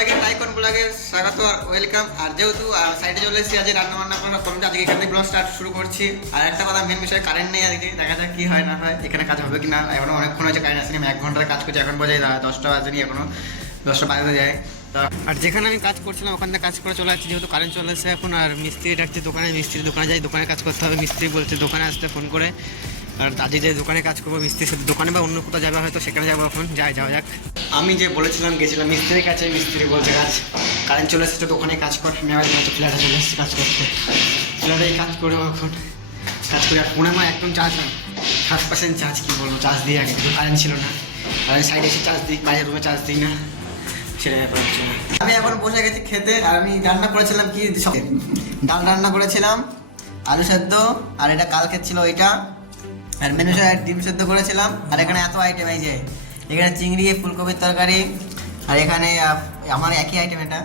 সবাইকে টাইকন ব্লগে স্বাগত আর ওয়েলকাম। আর যেহেতু সাইডে চলে এসেছি, আজকে রান্না বান্না করার কমতে আজকে এখান থেকে ব্লগ স্টার্ট শুরু করছি। আর একটা কথা, মেন বিষয় কারেন্ট নেই আজকে, দেখা যাক কি হয় না হয়, এখানে কাজ হবে কি না। এখনো অনেকক্ষণ হয়েছে কারেন্ট আসেনি, আমি 1 ঘন্টার কাজ করছি, এখন বাজে 10টা বাজেনি, এখনো 10টা বাজতে যায়। আর যেখানে আমি কাজ করছিলাম ওখান থেকে কাজ করে চলে যাচ্ছি, যেহেতু কারেন্ট চলে এসেছে এখন। আর মিস্ত্রি ডাকছে দোকানে, মিস্ত্রির দোকানে যাই, দোকানে কাজ করতে হবে। মিস্ত্রি বলছে দোকানে আসতে ফোন করে। আর আজকে যে দোকানে কাজ করবো, মিস্ত্রি শুধু দোকানে বা অন্য কোথাও যাবে হয়তো, সেখানে যাবো এখন। যাওয়া যাক। আমি যে বলেছিলাম গেছিলাম মিস্ত্রির কাছে, মিস্ত্রি বলছে কারেন্ট চলে এসেছে তো ওখানে কাজ কর। আমি আবার ফ্ল্যাটে চলে এসেছি কাজ করতে, ফ্ল্যাটেই কাজ করে এখন কাজ করি। আর ফোনে আমার একদম চার্জ নেই, 60% চার্জ। কী বলবো, চার্জ দিয়ে আগে কিন্তু কারেন্ট ছিল না। আর আমি সাইডে এসে চার্জ দিই, বাইরের রুমে চার্জ দিই না, সেটা ব্যাপার হচ্ছে না। আমি এখন বসে গেছি খেতে। আর আমি রান্না করেছিলাম কি, ডাল রান্না করেছিলাম, আলু সেদ্ধ, আর এটা কালকে ছিল ওইটা, আর মেনু ডিম সেদ্ধ করেছিলাম। আর এখানে এত আইটেম, এই যে এখানে চিংড়ি, ফুলকপির তরকারি, আর এখানে আমার একই আইটেম এটা।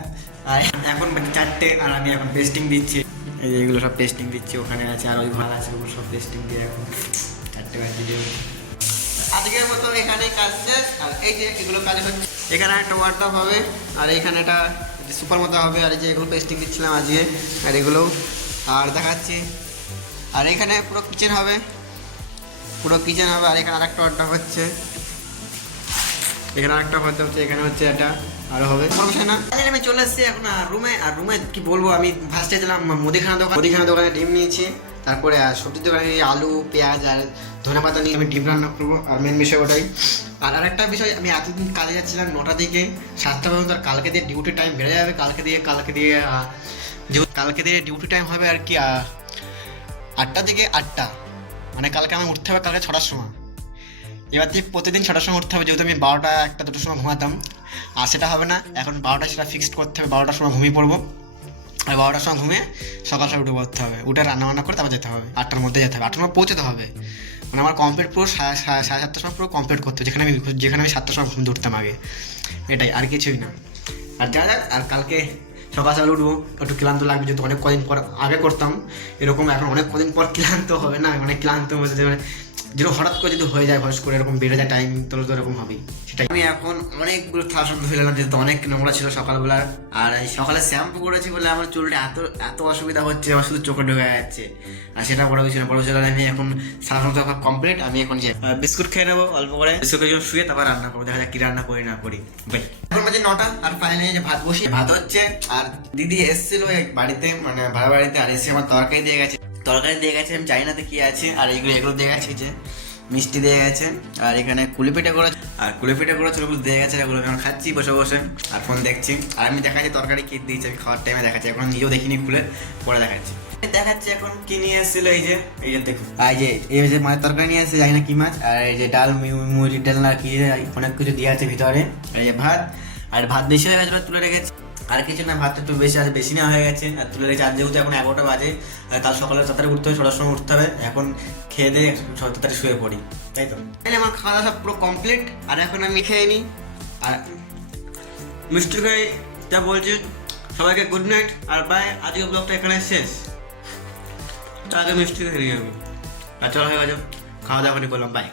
আর এখন 4টে, আর আমি এখন পেস্টিং দিচ্ছি। এই যে এগুলো সব পেস্টিং দিচ্ছি, ওখানে আছে আর ওই ভালো আছে, ওগুলো সব পেস্টিং দিয়ে এখন 4টে বাজে দিয়ে। আজকের মতো এখানেই কাজ শেষ। আর এই যে এগুলো কাজ হচ্ছে, এখানে একটা ওয়ার্ডরোব হবে, আর এখানে একটা সুপার মতো হবে। আর এই যে এগুলো পেস্টিং দিচ্ছিলাম আজকে, আর এগুলো আর দেখাচ্ছি। আর এখানে পুরো কিচেন হবে, আর এখানে আরেকটা ওয়ার্ডরোব হচ্ছে, এখানে আরেকটা ওয়ার্ডরোব হচ্ছে, এখানে হচ্ছে এটা আরো হবে। না আমি চলে এসেছি এখন রুমে। আর রুমে কি বলবো, আমি ফার্স্টে ছিলাম মুদিখানা দোকানে ডিম নিয়েছি, তারপরে সবজির দোকানে আলু, পেঁয়াজ আর ধনেপাতা নিয়ে আমি ডিম রান্না করবো। আর মেন বিষয় ওটাই। আর আরেকটা বিষয়, আমি এতদিন কাজে যাচ্ছিলাম 9টা থেকে 7টা পর্যন্ত। আর কালকে দিয়ে ডিউটি টাইম বেড়ে যাবে, কালকে দিয়ে ডিউটি টাইম হবে আর কি 8টা থেকে 8টা, মানে কালকে আমি উঠতে হবে কালকে 6টার সময়। এবার থেকে প্রতিদিন 6টার সময় উঠতে হবে, যেহেতু আমি 12টা 1টা 2টোর সময় ঘুমাতাম। আর সেটা হবে না, এখন 12টা সেটা ফিক্সড করতে হবে। 12টার সময় ঘুমিয়ে পড়বো, আর 12টার সময় ঘুমিয়ে সকাল উঠে পড়তে হবে, উঠে রান্নাবান্না করে তারপর যেতে হবে। 8টার মধ্যে যেতে হবে, 8টার মধ্যে পৌঁছতে হবে। মানে আমার কমপ্লিট পুরো 7:30টার সময় পুরো কমপ্লিট করতে হবে, যেখানে আমি 7টার সময় ঘুম উঠতাম আগে। এটাই, আর কিছুই না। আর যা যাক, আর কালকে সকাল উঠবো, একটু ক্লান্ত লাগবে, যেহেতু অনেক কদিন পর আগে করতাম এরকম, এখন অনেক কদিন পর ক্লান্ত হবে না, মানে ক্লান্ত মধ্যে যেরকম হঠাৎ করে যদি হয়ে যায়, ভয়েস করে এরকম বেড়ে যায় টাইম, তো এরকম হবেই। সেটাই আমি এখন অনেকগুলো থালা সব ধুয়ে নিলাম, যেহেতু অনেক নোংরা ছিল সকালবেলা। আর এই সকালে শ্যাম্পু করেছি বলে আমার চুলটা এত অসুবিধা হচ্ছে, আমার শুধু চোখে ঢুকে যাচ্ছে। আর সেটা বড় কিছু না, আমি এখন সারা সপ্তাহ কমপ্লিট। আমি এখন বিস্কুট খেয়ে নেবো অল্প করে, বিস্কুট খেয়ে শুয়ে তারপর রান্না করবো, দেখা যাক কি রান্না করি না করি। এখন বাজে 9টা, আর ফাইনালি যে ভাত বসি, ভাত হচ্ছে। আর দিদি এসেছিল বাড়িতে, মানে ভাড়া বাড়িতে, আর এসে আমার তরকারি দিয়ে গেছে। আমি জানি না তো কি আছে। আর এগুলো দিয়ে গেছে, যে মিষ্টি দিয়ে গেছে, আর এখানে কুলিপিঠা করেছে, ওগুলো দিয়ে গেছে। এগুলো এখন খাচ্ছি বসে বসে, আর ফোন দেখছি। আর আমি দেখাচ্ছি তরকারি কি দিয়েছে, আমি খাওয়ার টাইমে দেখাচ্ছি, এখন নিজেও দেখিনি, খুলে পরে দেখাচ্ছি এখন কি নিয়ে এসেছিল। এই যে দেখুন, এই যে মাছের তরকারি নিয়ে এসেছে, জানি না কি মাছ। আর এই যে ডাল, মুড়ি ডাল না কি, অনেক কিছু দিয়ে আছে ভিতরে। এই যে ভাত, আর ভাত বেশি হয়ে গেছে তুলে রেখেছি। আর কিছু না, ভাতটা একটু বেশি নেওয়া হয়ে গেছে, আর তুলে রেখেছি। আর যেহেতু এখন 11টা বাজে, আর কাল সকালে তাড়াতাড়ি উঠতে হবে, 6টার সময় উঠতে হবে। এখন খেয়ে দিয়ে তাড়াতাড়ি শুয়ে পড়ি, তাই তো। আমার খাওয়া সব পুরো কমপ্লিট। আর এখন আমি খেয়ে নিই, আর মিষ্টি খাই। যা বলছি, সবাইকে গুড নাইট আর বাই। আজকের ব্লগটা এখানে শেষ। তার আগে মিষ্টি খেয়ে নিই আমি। আর চলো হয়ে গেছে, খাওয়া দাওয়া করলাম, বাই।